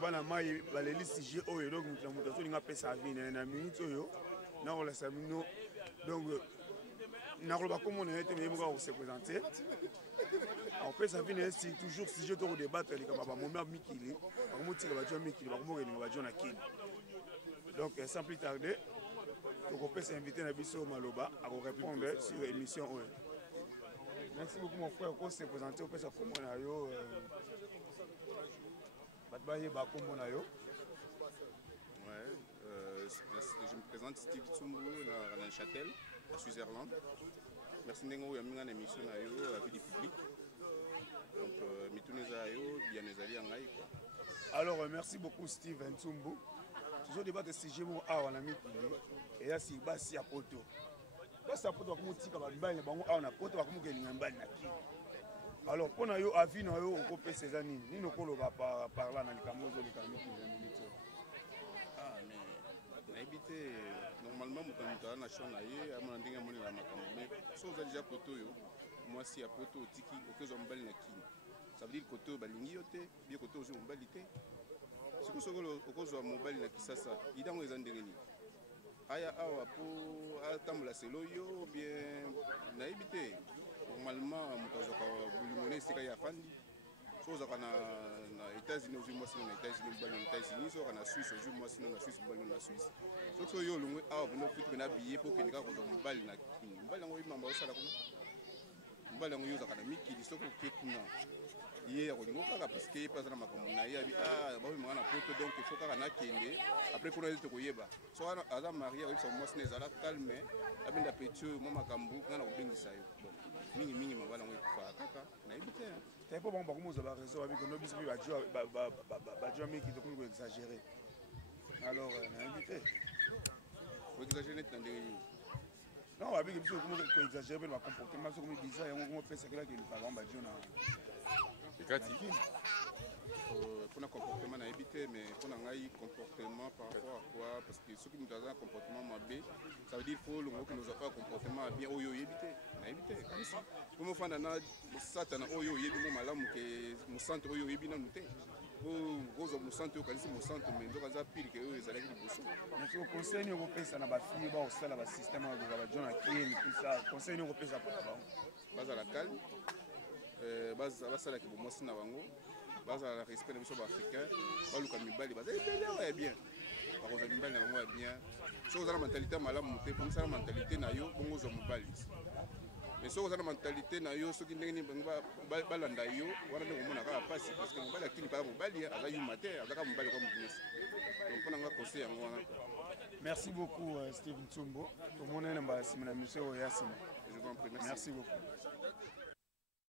bana mai baleli sujet oyo donc mutu azolinga pesa avis na minute oyo nakolasa bino donc nakoloba komona ye te me moka kose présenter apesa avis na ye si toujours sujet to kodébattre likambo bamomi ya mikili bakomotika bajo ya mikili bakomokelinga bajo na kini donc sans plus tarder tokopesa invité na biso maloba akorépondre sur émission oyo. Merci beaucoup mon frère pour se présenter au pesa komona yo batbaye ba komona yo. Ouais, je me présente Steve Tsumbu dans la Châtel, à Suisse-Irlande. Merci d'être venu à l'émission à la vie du public. Donc, bien alors, merci beaucoup Steve Tsumbu. Toujours débat de sujet à on a mis et là si basi à poto. Basi à poto comme tika ba mbanya bango a on a poto comme ke ngambani na ki. Alors pour na yo avis na yo on peut ces années ni no kolo ba par là na likamozo likamiki na minute. Ah mais na habité normalement mutamutana na shona ye amana ndinga moni la makambo mais so za déjà poto yo moi si à poto tiki okezo mbali na ki. Ça veut dire koto balingi yote bien koto zo mbali te. Ce que sokolo okozwa mobile na kisasa idango ezandengeni aya awa po atambula selo yo bien na ibite normalement mutazoka bulimone sika ya fandi so zaka na États-Unis aux mois sinon na États-Unis balo na États-Unis so na Suisse aux mois sinon na Suisse balo na Suisse so yo lungwe awa bono futi na billet po kenika ko mobile na kini mobile ngo imamba osala ko mobile ngo yo zaka na mikili soko ketuna hier on a parce que pas na makambo na ya ah ba mwana poto donc il faut ka na kende après pour nous to yeba so aza marié avec son mois nezala calme abinda petit mo makambo ngana ko bengisa yo mingi mingi mabala ngo fa kaka na ibite c'est pas bon ba komo za ba raison avec no biso ba jo meki to ko exagérer alors na ibite ko exagérer tandé non avec biso ko exagérer le comportement so comme bizarre yango ko pesa kala ke par exemple ba jo na pour un comportement à éviter, mais pour un comportement par rapport à quoi? Parce que ceux qui nous ont un comportement mabé, ça veut dire qu'il faut que nous avons un comportement bien oyo éviter. Na éviter. Comme ça. Pour me faire un satana oyo éviter mon malam que mon centre oyo éviter nous té. Pour mon centre oyo mon centre mais donc ça pire que eux les allègues du bosso. Mais au conseil européen ça n'a pas fini ba au sein la système de John Akini tout ça. Conseil européen ça pas ba. Base à la calme. Basala ki bomosi na bango basala respect na biso ba africain baluka mibali bazali bien bakoza mibali na bango bien so za mentalité malamu te comme ça mentalité na yo bongo zo mibali mais so za mentalité na yo soki ndenge ni balanda yo wana ndenge mona ka pasi parce que mobali akili pa mobali aza yuma te azaka mobali comme business donc on a conseil yango wana. Merci beaucoup Steven Tsumbu to monene ba simana mission ya sima. Je vous en prie, merci beaucoup.